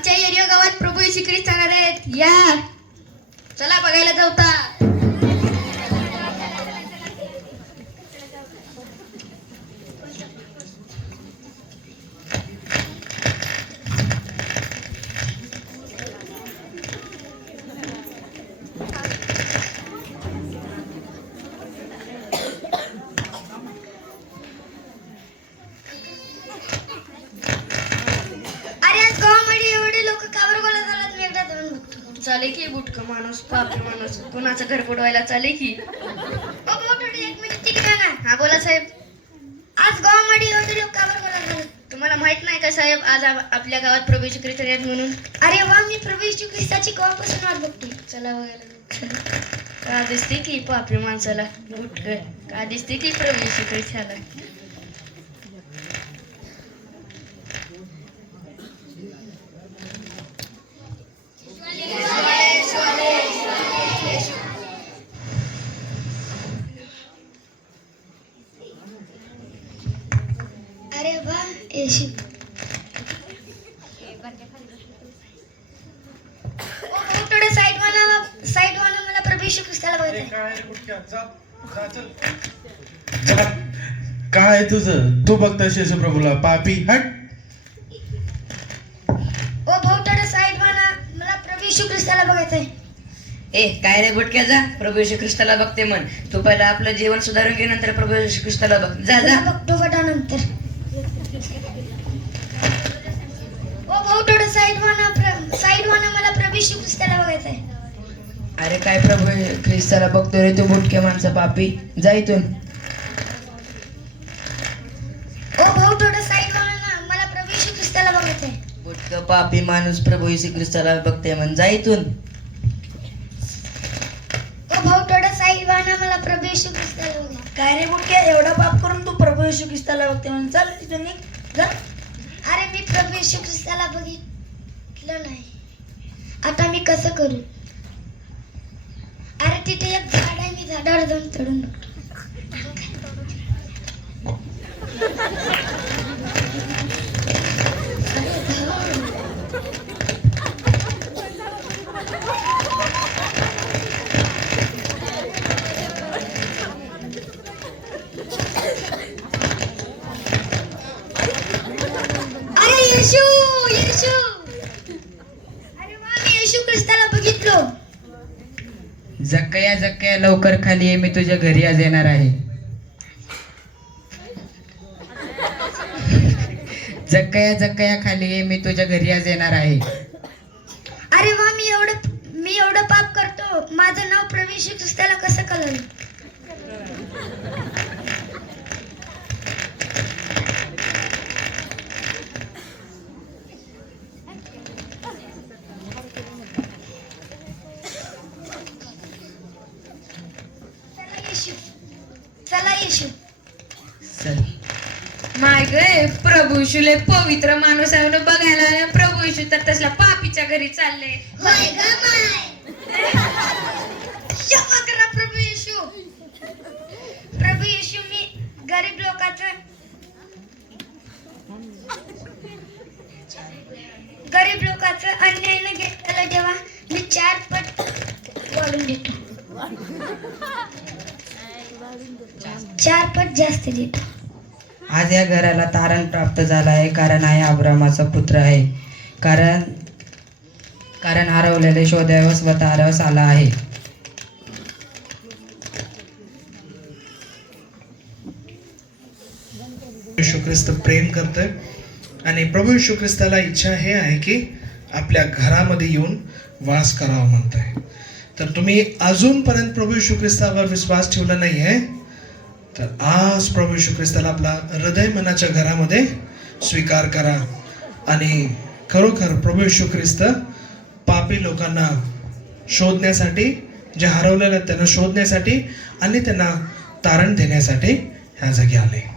आमच्या एरिया गावात प्रभू येशू ख्रिस्त येणार आहेत. या चला बघायला जाऊता. चाले की बुटक माणूस पापी माणूस कोणाचं घर बुडवायला चाले की. एक मिनिट तिकडे ना. हा बोला साहेब. आज गावामध्ये एवढे लोक का बरं गोळा झाले? तुम्हाला माहित नाही का साहेब आज आपल्या गावात प्रभू येशू ख्रिस्त आहेत म्हणून? अरे वा, मी प्रभू येशू ख्रिस्ताची केव्हापासून वाट बघतोय. चला वगैरे का दिसते की पापी माणसाला बुटक का दिसते की प्रभू येशू ख्रिस्त आला. अरे वा येशू. थोडं साईड वाला मला प्रभू येशू ख्रिस्ताला बघायचं. काय तुझं? तू बघतोस येशू प्रभूला पापी हट. ओ भाऊ थोडं साईड वाला मला प्रभू येशू ख्रिस्ताला बघायचंय. ए काय रे बुटक्या, जा प्रभू येशू ख्रिस्ताला बघते म्हण. तू पहिला आपलं जीवन सुधारून घे, नंतर प्रभू येशू ख्रिस्ताला बघ. जा जा बघतो फटानंतर. ओ भाऊ थोडं साईड वाला मला प्रभू येशू ख्रिस्ताला बघायचंय. अरे काय प्रभू ख्रिस्ताला बघतो रे तू बुटक्या माणसा पापी, जा इथून. ओ भाऊ थोडं साईड वाला मला प्रभू येशू ख्रिस्ताला बघायचंय. बुटक पापी माणूस प्रभू येशू ख्रिस्ताला बघते म्हण, जा इथून. ओ भाऊ थोडं साईड वाला मला प्रभू येशू ख्रिस्ताला बघायचंय. काय रे बुटक्या, एवढा पाप करून तू प्रभू येशू ख्रिस्ताला बघते म्हणून चल तिथून निघ. जा. अरे मी प्रभू येशू ख्रिस्ताला बघितलं नाही, आता मी कसं करू? अरे तिथे एक झाड आहे, मी झाडावर जाऊन चढून बघतो. अरे येशू येशू, अरे वा, मी येशू ख्रिस्ताला बघितलो. जक्कया जक्कया लवकर खाली ये, मी तुझ्या घरी आज येणार आहे. जक्कया जक्कया खाली ये, मी तुझ्या घरी आज येणार आहे. अरे वा, मी एवढं पाप करतो, माझं नाव प्रभू येशू ख्रिस्ताला कसं कळलं? चला येशू. चल. माय गे, प्रभू येशू लय पवित्र माणूस आहे म्हणून बघायला आला. प्रभू येशू तर तसला पापीच्या घरी चालले. होय ग माय. क्षमा करा प्रभू येशू. प्रभू येशू, मी गरीब लोकांचं अन्यायाने घेतलेलं जेव्हा मी 4 पट वाढून देतो. 4 पट जास्त देतो. आज या घराला तारण प्राप्त झाला आहे, कारण आहे अब्रामाचा पुत्र आहे. कारण हरवलेले शोधावं स्वतः हरवस आला आहे. येशू ख्रिस्त प्रेम करतोय आणि प्रभू येशू ख्रिस्ताला इच्छा हे आहे की आपल्या घरामध्ये येऊन वास करावा म्हणताय. तर तुम्ही अजूनपर्यंत प्रभू येशू ख्रिस्तावर विश्वास ठेवला नाही आहे, तर आज प्रभू येशू ख्रिस्ताला आपला हृदय मनाच्या घरामध्ये स्वीकार करा आणि खरोखर प्रभू येशू ख्रिस्त पापी लोकांना शोधण्यासाठी, जे हरवलेले त्यांना शोधण्यासाठी आणि त्यांना तारण देण्यासाठी ह्या जागी आले.